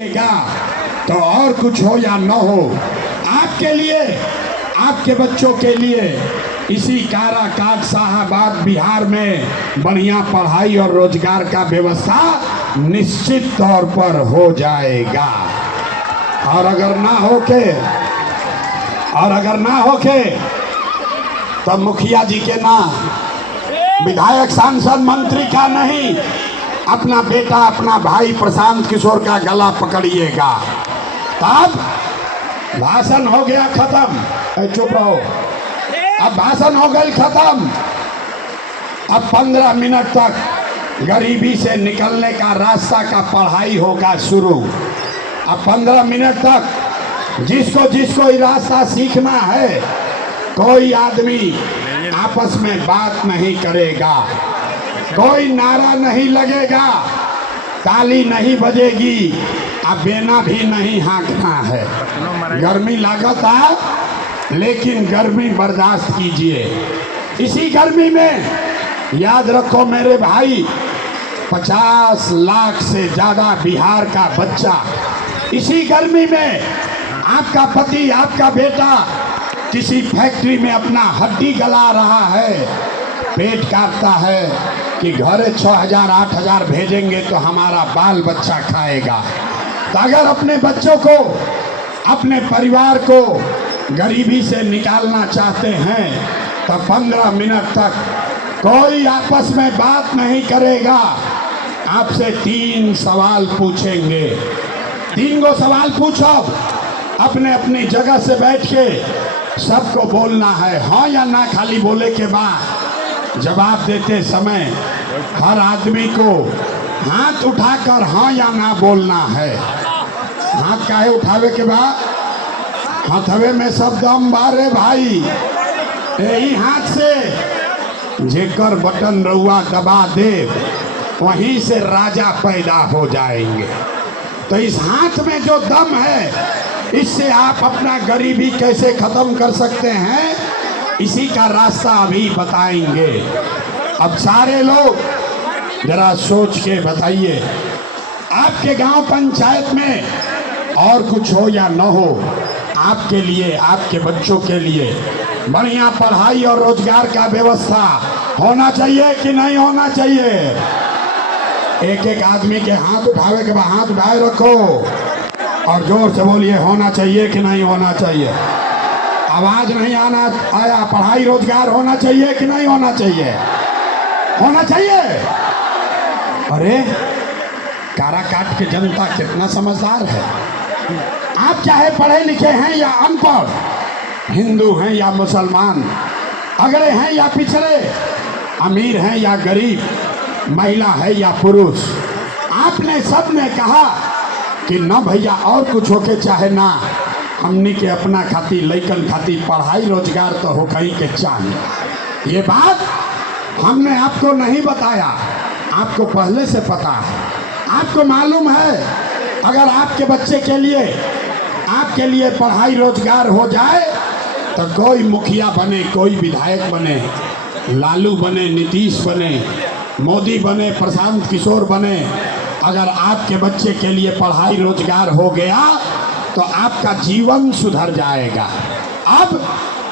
तो और कुछ हो या न हो, आपके लिए, आपके बच्चों के लिए इसी काराकाट शाहाबाद बिहार में बढ़िया पढ़ाई और रोजगार का व्यवस्था निश्चित तौर पर हो जाएगा। और अगर ना होके तो मुखिया जी के ना, विधायक सांसद मंत्री का नहीं, अपना बेटा अपना भाई प्रशांत किशोर का गला पकड़िएगा। तब भाषण हो गया खत्म। चुप रहो, अब भाषण हो गई खत्म। अब 15 मिनट तक गरीबी से निकलने का रास्ता का पढ़ाई होगा शुरू। अब 15 मिनट तक जिसको ये रास्ता सीखना है, कोई आदमी आपस में बात नहीं करेगा, कोई नारा नहीं लगेगा, ताली नहीं बजेगी, अब बेना भी नहीं हाँकना है। गर्मी लागत है, लेकिन गर्मी बर्दाश्त कीजिए। इसी गर्मी में याद रखो मेरे भाई, 50 लाख से ज़्यादा बिहार का बच्चा इसी गर्मी में, आपका पति आपका बेटा किसी फैक्ट्री में अपना हड्डी गला रहा है, पेट काटता है कि घरे 6000 8000 भेजेंगे तो हमारा बाल बच्चा खाएगा। तो अगर अपने बच्चों को, अपने परिवार को गरीबी से निकालना चाहते हैं तो 15 मिनट तक कोई आपस में बात नहीं करेगा। आपसे 3 सवाल पूछेंगे। 3 गो सवाल पूछो, अपने अपनी जगह से बैठ के सबको बोलना है हाँ या ना। खाली बोले के बाद जवाब देते समय हर आदमी को हाथ उठाकर हाँ या ना बोलना है। हाथ काहे उठावे के बाद? हाथवे में सब दम बारे भाई। यही हाथ से जेकर बटन रउआ दबा दे, वहीं से राजा पैदा हो जाएंगे। तो इस हाथ में जो दम है, इससे आप अपना गरीबी कैसे खत्म कर सकते हैं, इसी का रास्ता अभी बताएंगे। अब सारे लोग जरा सोच के बताइए, आपके गांव पंचायत में और कुछ हो या न हो, आपके लिए, आपके बच्चों के लिए बढ़िया पढ़ाई और रोजगार का व्यवस्था होना चाहिए कि नहीं होना चाहिए? एक एक आदमी के हाथ उठावे के बाद हाथ उठाए रखो और जोर से बोलिए होना चाहिए कि नहीं होना चाहिए। आवाज नहीं आया। पढ़ाई रोजगार होना चाहिए कि नहीं होना चाहिए? होना चाहिए। अरे काराकाट की जनता कितना समझदार है। आप चाहे पढ़े लिखे हैं या अनपढ़, हिंदू हैं या मुसलमान, अगड़े हैं या पिछड़े, अमीर हैं या गरीब, महिला है या पुरुष, आपने सबने कहा कि न भैया और कुछ होके चाहे ना, हमनी के अपना खातिर लइकन खातिर पढ़ाई रोजगार तो हो कहीं के चाहिए। ये बात हमने आपको नहीं बताया, आपको पहले से पता है। आपको मालूम है अगर आपके बच्चे के लिए, आपके लिए पढ़ाई रोजगार हो जाए तो कोई मुखिया बने, कोई विधायक बने, लालू बने, नीतीश बने, मोदी बने, प्रशांत किशोर बने, अगर आपके बच्चे के लिए पढ़ाई रोजगार हो गया तो आपका जीवन सुधर जाएगा। अब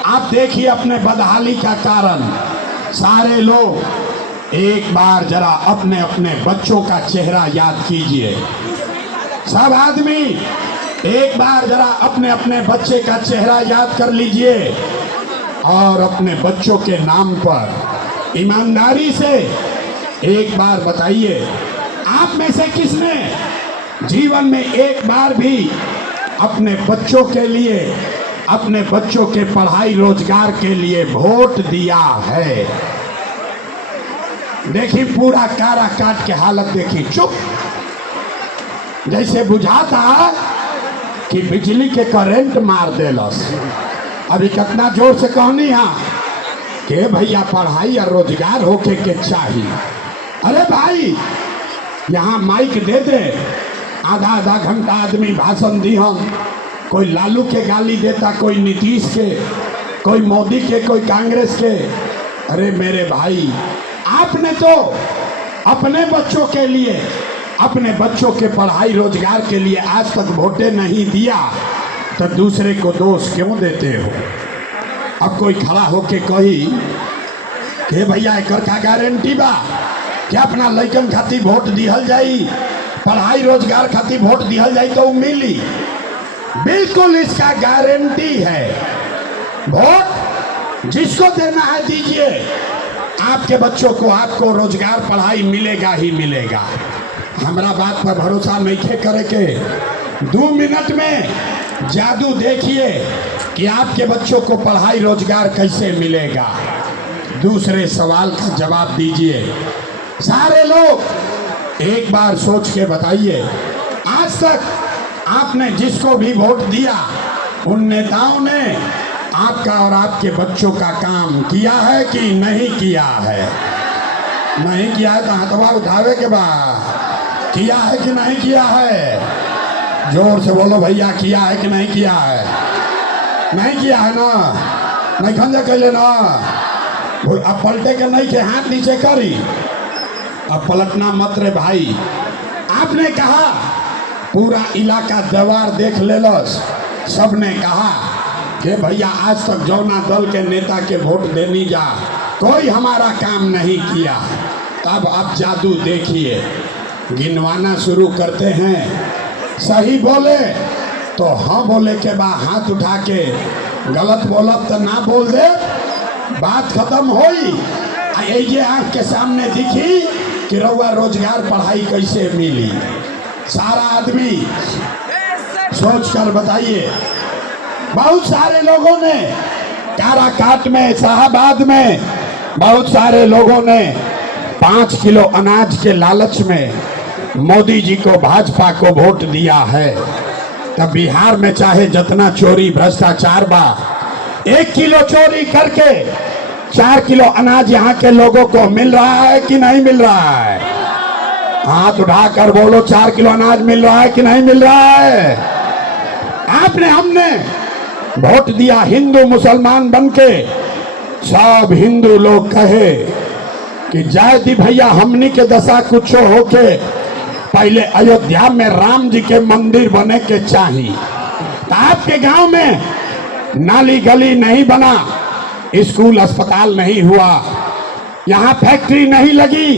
आप देखिए अपने बदहाली का कारण। सारे लोग एक बार जरा अपने अपने बच्चों का चेहरा याद कीजिए। सब आदमी एक बार जरा अपने अपने बच्चे का चेहरा याद कर लीजिए और अपने बच्चों के नाम पर ईमानदारी से एक बार बताइए, आप में से किसने जीवन में एक बार भी अपने बच्चों के लिए, अपने बच्चों के पढ़ाई रोजगार के लिए वोट दिया है? देखिए पूरा काराकाट के हालत देखिए, चुप, जैसे बुझाता कि बिजली के करंट मार देलस। अभी कितना जोर से कहनी है कि भैया पढ़ाई और रोजगार होके के चाहिए। अरे भाई यहाँ माइक दे दे, आधा आधा घंटा आदमी भाषण दी हम, कोई लालू के गाली देता, कोई नीतीश के, कोई मोदी के, कोई कांग्रेस के। अरे मेरे भाई, आपने तो अपने बच्चों के लिए, अपने बच्चों के पढ़ाई रोजगार के लिए आज तक वोटें नहीं दिया तो दूसरे को दोष क्यों देते हो? अब कोई खड़ा होके कही कि भैया एकर का गारंटी बा कि अपना लइकन खातिर वोट दिहल जाई, पढ़ाई रोजगार खातिर वोट दिहल जाई तो मिली। बिल्कुल इसका गारंटी है। वोट जिसको देना है दीजिए, आपके बच्चों को आपको रोजगार पढ़ाई मिलेगा ही मिलेगा। हमारा बात पर भरोसा नहीं करे के 2 मिनट में जादू देखिए कि आपके बच्चों को पढ़ाई रोजगार कैसे मिलेगा। दूसरे सवाल का जवाब दीजिए। सारे लोग एक बार सोच के बताइए, आज तक आपने जिसको भी वोट दिया उन नेताओं ने आपका और आपके बच्चों का काम किया है कि नहीं किया है? नहीं किया है तो हाथवा उठावे के बाद किया है कि नहीं किया है? जोर से बोलो भैया, किया है कि नहीं किया है? नहीं किया है ना? नहीं खंजा कैले ना? अब पलटे के नहीं के हाथ नीचे करी। अब पलटना मत रे भाई। आपने कहा, पूरा इलाका दीवार देख लेलस, सबने कहा कि भैया आज तक जौना दल के नेता के वोट देनी जा, कोई हमारा काम नहीं किया। तब आप जादू देखिए, गिनवाना शुरू करते हैं। सही बोले तो हाँ बोले के बाद हाथ उठा के, गलत बोलब तो ना बोल दे, बात खत्म होई। ये आँख के सामने दिखी कि रउआ रोजगार पढ़ाई कैसे मिली। सारा आदमी सोच कर बताइए। बहुत सारे लोगों ने काराकाट में, शाहबाद में बहुत सारे लोगों ने 5 किलो अनाज के लालच में मोदी जी को, भाजपा को वोट दिया है। तब बिहार में चाहे जितना चोरी भ्रष्टाचार बा, 1 किलो चोरी करके 4 किलो अनाज यहाँ के लोगों को मिल रहा है कि नहीं मिल रहा है? हाथ उठाकर बोलो, 4 किलो अनाज मिल रहा है कि नहीं मिल रहा है? आपने हमने वोट दिया हिंदू मुसलमान बनके। सब हिंदू लोग कहे कि जय दी भैया, हमनी के दशा कुछ होके पहले अयोध्या में राम जी के मंदिर बने के चाहिए। तो आपके गांव में नाली गली नहीं बना, स्कूल अस्पताल नहीं हुआ, यहाँ फैक्ट्री नहीं लगी,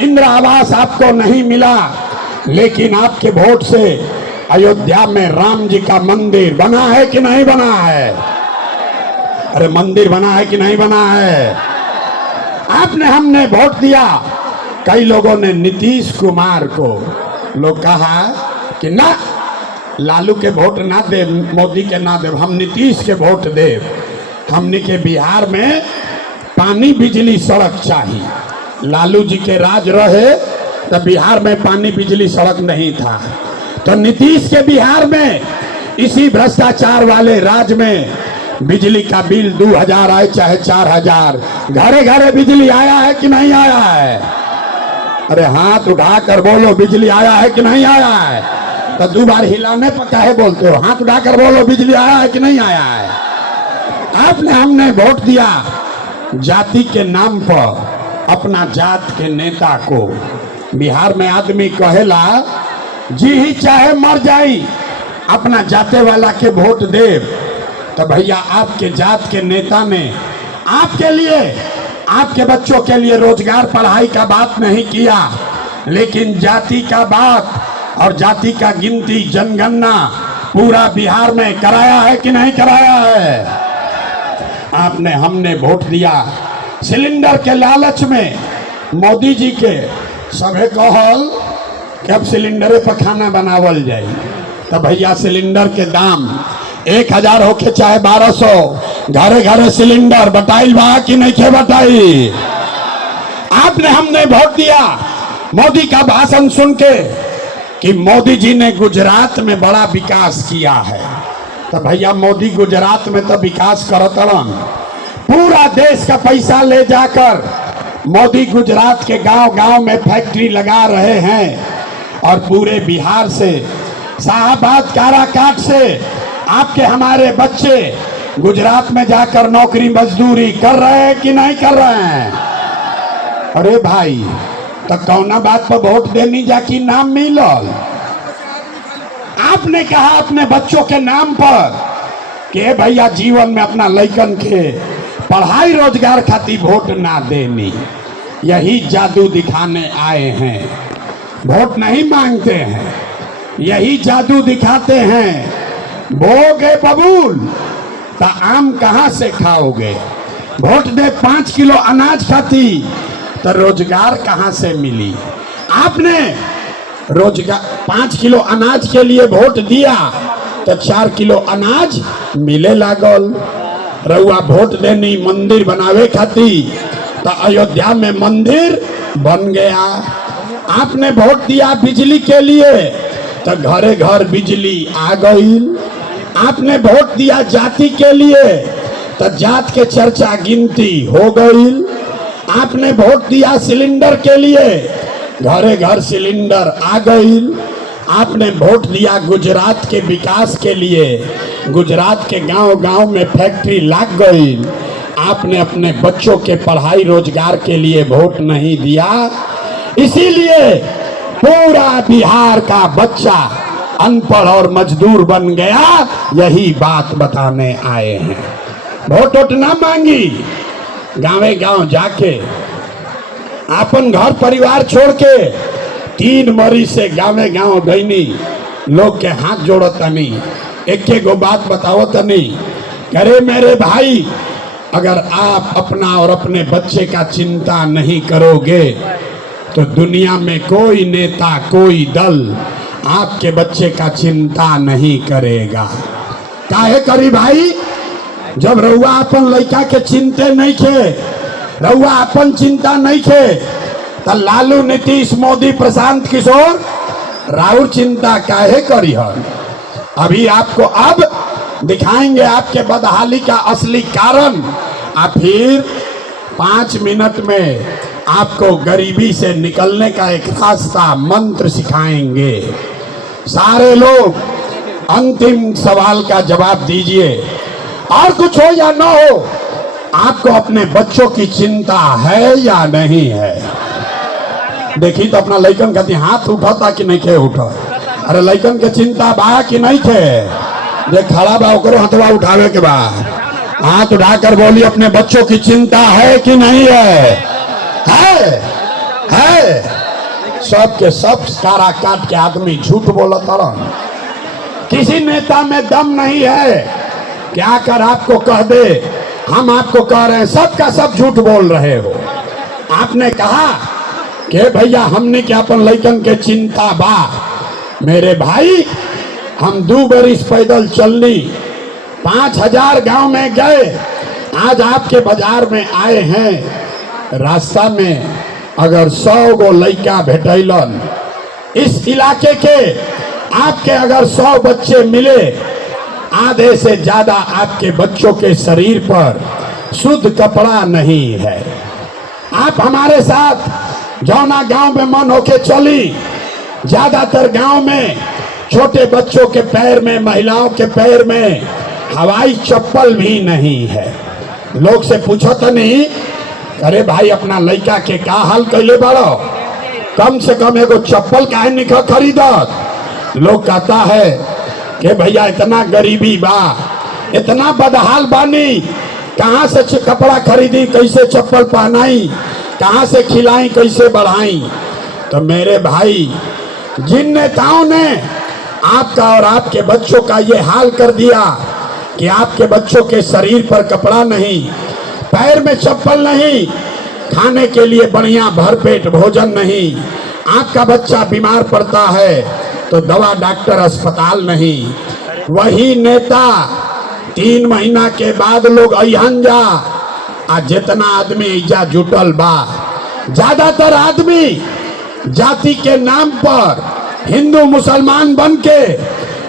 इंदिरा आवास आपको नहीं मिला, लेकिन आपके वोट से अयोध्या में राम जी का मंदिर बना है कि नहीं बना है? अरे मंदिर बना है कि नहीं बना है? आपने हमने वोट दिया। कई लोगों ने नीतीश कुमार को लोग कहा कि ना, लालू के वोट ना दे, मोदी के ना दे, हम नीतीश के वोट दे। हमने के बिहार में पानी बिजली सड़क चाहिए। लालू जी के राज रहे तो बिहार में पानी बिजली सड़क नहीं था, तो नीतीश के बिहार में इसी भ्रष्टाचार वाले राज में बिजली का बिल 2000 आए चाहे 4000, घरे घरे बिजली आया है कि नहीं आया है? अरे हाथ उठाकर बोलो, बिजली आया है कि नहीं आया है? तो 2 बार हिलाने पर काहे बोलते हो? हाथ उठाकर बोलो, बिजली आया है कि नहीं आया है? आपने हमने वोट दिया जाति के नाम पर, अपना जात के नेता को। बिहार में आदमी कहेला जी ही चाहे मर जाई, अपना जाते वाला के वोट दे। तो भैया आपके जात के नेता ने आपके लिए, आपके बच्चों के लिए रोजगार पढ़ाई का बात नहीं किया, लेकिन जाति का बात और जाति का गिनती, जनगणना पूरा बिहार में कराया है कि नहीं कराया है? आपने हमने वोट दिया सिलेंडर के लालच में। मोदी जी के सभे कहल कि अब सिलेंडर पर खाना बनावल जाए, तो भैया सिलेंडर के दाम 1000 होके चाहे 1200, घरे घरे सिलेंडर बटाइल बा कि नहीं के बटाई? आपने हमने वोट दिया मोदी का भाषण सुन के कि मोदी जी ने गुजरात में बड़ा विकास किया है। तो भैया मोदी गुजरात में तो विकास करतरन, पूरा देश का पैसा ले जाकर मोदी गुजरात के गांव गांव में फैक्ट्री लगा रहे हैं, और पूरे बिहार से, शाहबाद, काराकाट से आपके हमारे बच्चे गुजरात में जाकर नौकरी मजदूरी कर रहे हैं कि नहीं कर रहे हैं? अरे भाई, तो कौना बात पर वोट देनी जाकि नाम मिलल। आपने कहा अपने बच्चों के नाम पर कि भैया जीवन में अपना लइकन के पढ़ाई रोजगार खातिर वोट ना देनी, यही जादू दिखाने आए हैं। वोट नहीं मांगते हैं, यही जादू दिखाते हैं। बोगे बबूल तो आम कहाँ से खाओगे, वोट दे 5 किलो अनाज खाती तो रोजगार कहाँ से मिली। आपने रोजगार 5 किलो अनाज के लिए वोट दिया तो 4 किलो अनाज मिले लागल। रउआ वोट देनी मंदिर बनावे खाती तो अयोध्या में मंदिर बन गया। आपने वोट दिया बिजली के लिए तो घरे घर बिजली आ गई। आपने वोट दिया जाति के लिए तो जात के चर्चा गिनती हो गई। आपने वोट दिया सिलेंडर के लिए, घरे घर सिलेंडर आ गई। आपने वोट दिया गुजरात के विकास के लिए, गुजरात के गांव गांव में फैक्ट्री लग गई। आपने अपने बच्चों के पढ़ाई रोजगार के लिए वोट नहीं दिया, इसीलिए पूरा बिहार का बच्चा अनपढ़ और मजदूर बन गया। यही बात बताने आए हैं। वोट वोट ना मांगी, गांवे गांव जाके अपन घर परिवार छोड़ के 3 मरी से गांवे गांव गईनी, लोग के हाथ जोड़ो तनी, एक गो बात बताओ तनी, करे मेरे भाई अगर आप अपना और अपने बच्चे का चिंता नहीं करोगे तो दुनिया में कोई नेता कोई दल आपके बच्चे का चिंता नहीं करेगा। काहे करी भाई, जब रउआ अपन लड़का के चिंते नहीं खे, रउआ अपन चिंता नहीं खे, तो लालू नीतीश मोदी प्रशांत किशोर राउर चिंता काहे करी हन। अभी आपको अब दिखाएंगे आपके बदहाली का असली कारण। आप फिर 5 मिनट में आपको गरीबी से निकलने का एक रास्ता मंत्र सिखाएंगे। सारे लोग अंतिम सवाल का जवाब दीजिए, और कुछ हो या न हो, आपको अपने बच्चों की चिंता है या नहीं है। देखी तो अपना लइकन कहती हाथ उठा कि नहीं खे उठा, अरे लइकन के चिंता बा कि नहीं खे, जे खड़ा बा ओकरो हथवा उठावे के बा। हाथ उठाकर बोली अपने बच्चों की चिंता है कि नहीं है। है सब के सब कारा काट के आदमी झूठ बोला तरन। किसी नेता में दम नहीं है क्या कर आपको कह दे हम आपको कह रहे हैं, सबका सब झूठ बोल रहे हो। आपने कहा कि भैया हमने क्या अपन लइकन के चिंता बा। मेरे भाई हम 2 बरिस पैदल चलनी, 5000 गांव में गए, आज आपके बाजार में आए हैं। रास्ता में अगर 100 गो लइका भेटैलन, इस इलाके के आपके अगर 100 बच्चे मिले, आधे से ज्यादा आपके बच्चों के शरीर पर शुद्ध कपड़ा नहीं है। आप हमारे साथ जौना गांव में मन होके चली, ज्यादातर गांव में छोटे बच्चों के पैर में, महिलाओं के पैर में हवाई चप्पल भी नहीं है। लोग से पूछो तो नहीं, अरे भाई अपना लड़का के का हाल कैले बड़ो, कम से कम एगो चप्पल काहे निकल खरीदत। लोग कहता है कि भैया इतना गरीबी बा, इतना बदहाल बानी, कहाँ से कपड़ा खरीदी, कैसे चप्पल पहनाई, कहाँ से खिलाई, कैसे बढ़ाई। तो मेरे भाई जिन नेताओं ने आपका और आपके बच्चों का ये हाल कर दिया कि आपके बच्चों के शरीर पर कपड़ा नहीं, पैर में चप्पल नहीं, खाने के लिए बढ़िया भरपेट भोजन नहीं, आपका बच्चा बीमार पड़ता है तो दवा डॉक्टर अस्पताल नहीं, वही नेता 3 महीना के बाद लोग अहन जा। आज जितना आदमी इजा जुटल बा, ज्यादातर आदमी जाति के नाम पर हिंदू मुसलमान बन के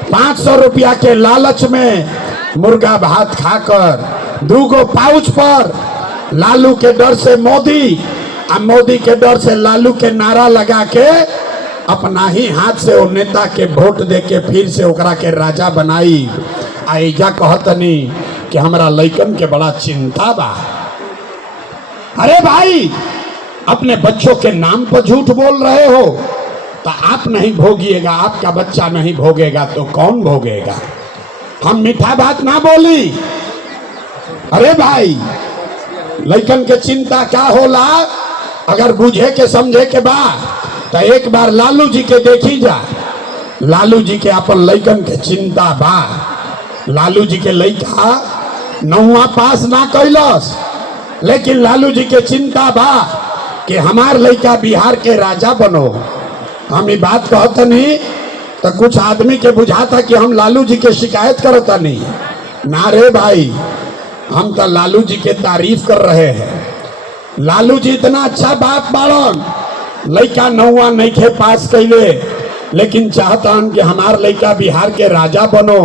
500 रुपया के लालच में मुर्गा भात खाकर 2 गो पाउच पर लालू के डर से मोदी और मोदी के डर से लालू के नारा लगा के अपना ही हाथ से वो नेता के वोट दे के फिर से ओकरा के राजा बनाई। आइजा कहतनी कि हमरा लइकन के बड़ा चिंता बा। अरे भाई अपने बच्चों के नाम पर झूठ बोल रहे हो, तो आप नहीं भोगिएगा, आपका बच्चा नहीं भोगेगा तो कौन भोगेगा? हम मीठा बात ना बोली। अरे भाई, लइकन के चिंता क्या होला? अगर बुझे के समझे के बा तो एक बार लालू जी के देखी जा। लालू जी के अपन लइकन के चिंता बा। लालू जी के लइका 9वां पास ना कैलस, लेकिन लालू जी के चिंता बा कि हमार लइका बिहार के राजा बनो। हम ये बात कहता नहीं तो कुछ आदमी के बुझाता कि हम लालू जी के शिकायत करता नहीं ना। रे भाई, हम तो लालू जी के तारीफ कर रहे हैं। लालू जी इतना अच्छा बाप बाड़न, लइका 9वां नहीं खे पास कैले, लेकिन चाहतन कि हमार लइका बिहार के राजा बनो।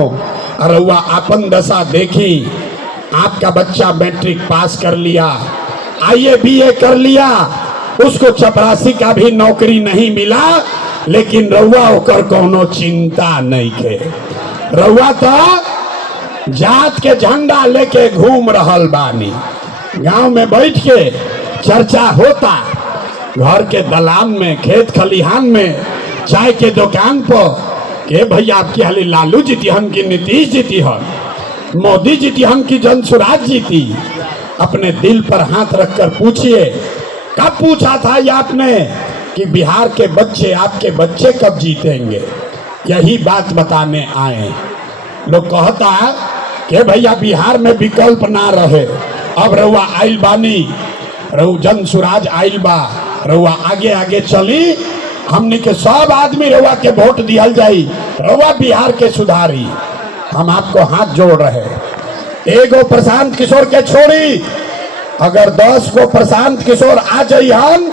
और वह अपन दशा देखी, आपका बच्चा मैट्रिक पास कर लिया, IAS BA कर लिया, उसको चपरासी का भी नौकरी नहीं मिला, लेकिन रउआ ओकर कोनो चिंता नहीं खे। रउआ तो जात के झंडा लेके घूम रहल बानी। गांव में बैठ के चर्चा होता, घर के दलान में, खेत खलिहान में, चाय के दुकान पर के भैया आपकी हाली लालू जीती हन की नीतीश जीती हन, मोदी जीती हन की जनसुराज जीती। अपने दिल पर हाथ रखकर पूछिए, कब पूछा था ये आपने कि बिहार के बच्चे, आपके बच्चे कब जीतेंगे? यही बात बताने आए। लोग कहता है कि भैया बिहार में विकल्प ना रहे, अब रउआ आइल बानी, रउ जनसुराज आइल बा, रउआ आगे आगे चली, हमनी के सब आदमी रउआ के वोट दिहल जाई, रउआ बिहार के सुधारी। हम आपको हाथ जोड़ रहे। एगो प्रशांत किशोर के छोड़ी, अगर 10 को प्रशांत किशोर आ जाई हम,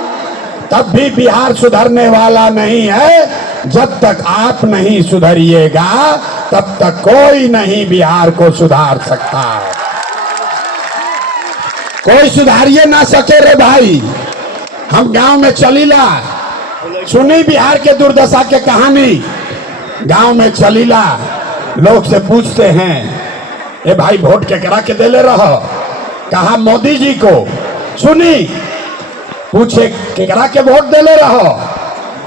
तब भी बिहार सुधरने वाला नहीं है। जब तक आप नहीं सुधरिएगा तब तक कोई नहीं बिहार को सुधार सकता है। कोई सुधारिए ना सके रे भाई। हम गांव में चलीला, सुनी बिहार के दुर्दशा के कहानी। गांव में चलीला, लोग से पूछते हैं, ए भाई वोट के करा के देले रहो? कहा मोदी जी को। सुनी, पूछे के करा के वोट देले रहो?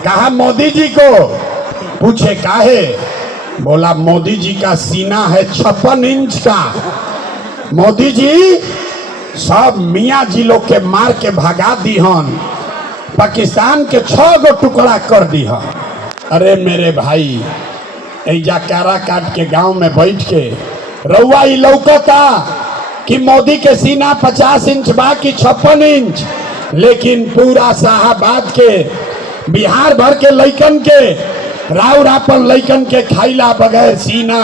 कहा मोदी जी को। पूछे काहे? बोला मोदी जी का सीना है 56 इंच का। मोदी जी सब मियाँ जी लोग के मार के भगा दी हन, पाकिस्तान के 6 गो टुकड़ा कर दी हन। अरे मेरे भाई, ऐजा कारा काट के गांव में बैठ के रउआ ई लौकता कि मोदी के सीना 50 इंच बा कि 56 इंच, लेकिन पूरा शाहबाद के, बिहार भर के लइकन के, राउर अपन लइकन के खाइला बगैर सीना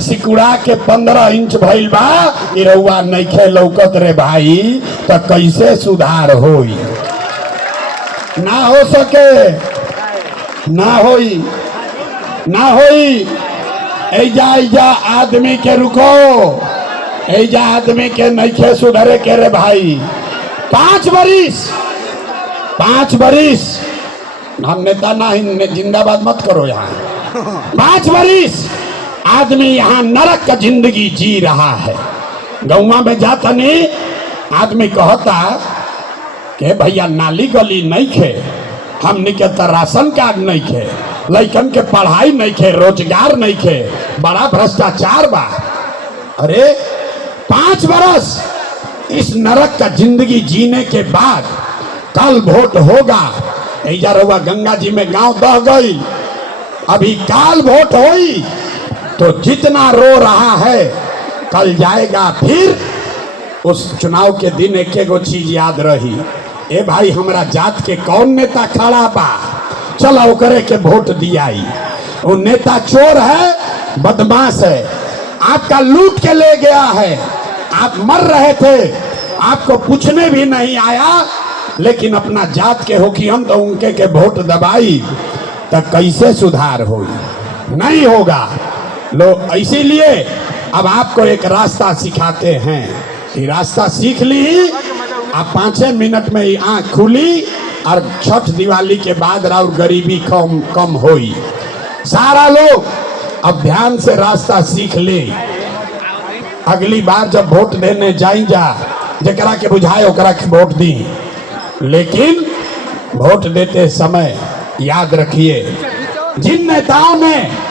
सिकुड़ा के 15 इंच भइल बा। ई रउआ नइखे लौकत रे भाई, तो कैसे सुधार होई? ना हो सके, ना होई, ना होई। ऐजा ऐजा आदमी के रुको, ऐजा आदमी के नइखे सुधरे के रे भाई। 5 बरिस हम नेता ना, जिंदाबाद मत करो यहाँ। 5 बरिस आदमी यहाँ नरक का जिंदगी जी रहा है। गौवा में जाता नहीं, आदमी कहता कि भैया नाली गली नहीं खे, हमनी के तो राशन कार्ड नहीं खे, लइकन के पढ़ाई नहीं खे, रोजगार नहीं खे, बड़ा भ्रष्टाचार बा। अरे 5 बरस इस नरक का जिंदगी जीने के बाद कल वोट होगा। ऐजा रउआ गंगा जी में गांव दह गई, अभी काल वोट होई, तो जितना रो रहा है कल जाएगा फिर। उस चुनाव के दिन एक एगो चीज याद रही, ए भाई हमरा जात के कौन नेता खड़ा बा, चलो ओकरे के वोट दियाई। वो नेता चोर है, बदमाश है, आपका लूट के ले गया है, आप मर रहे थे, आपको पूछने भी नहीं आया, लेकिन अपना जात के हो कि हम तो उनके के वोट दबाई, तो कैसे सुधार होई? नहीं होगा। लोग इसीलिए अब आपको एक रास्ता सिखाते हैं, कि रास्ता सीख ली, आप 5 मिनट में ही आँख खुली, और छठ दिवाली के बाद और गरीबी कम होई। सारा लोग अब ध्यान से रास्ता सीख ले। अगली बार जब वोट देने जाई जा, जकरा के बुझाए ओकरा के वोट दी, लेकिन वोट देते समय याद रखिए, जिन नेताओं ने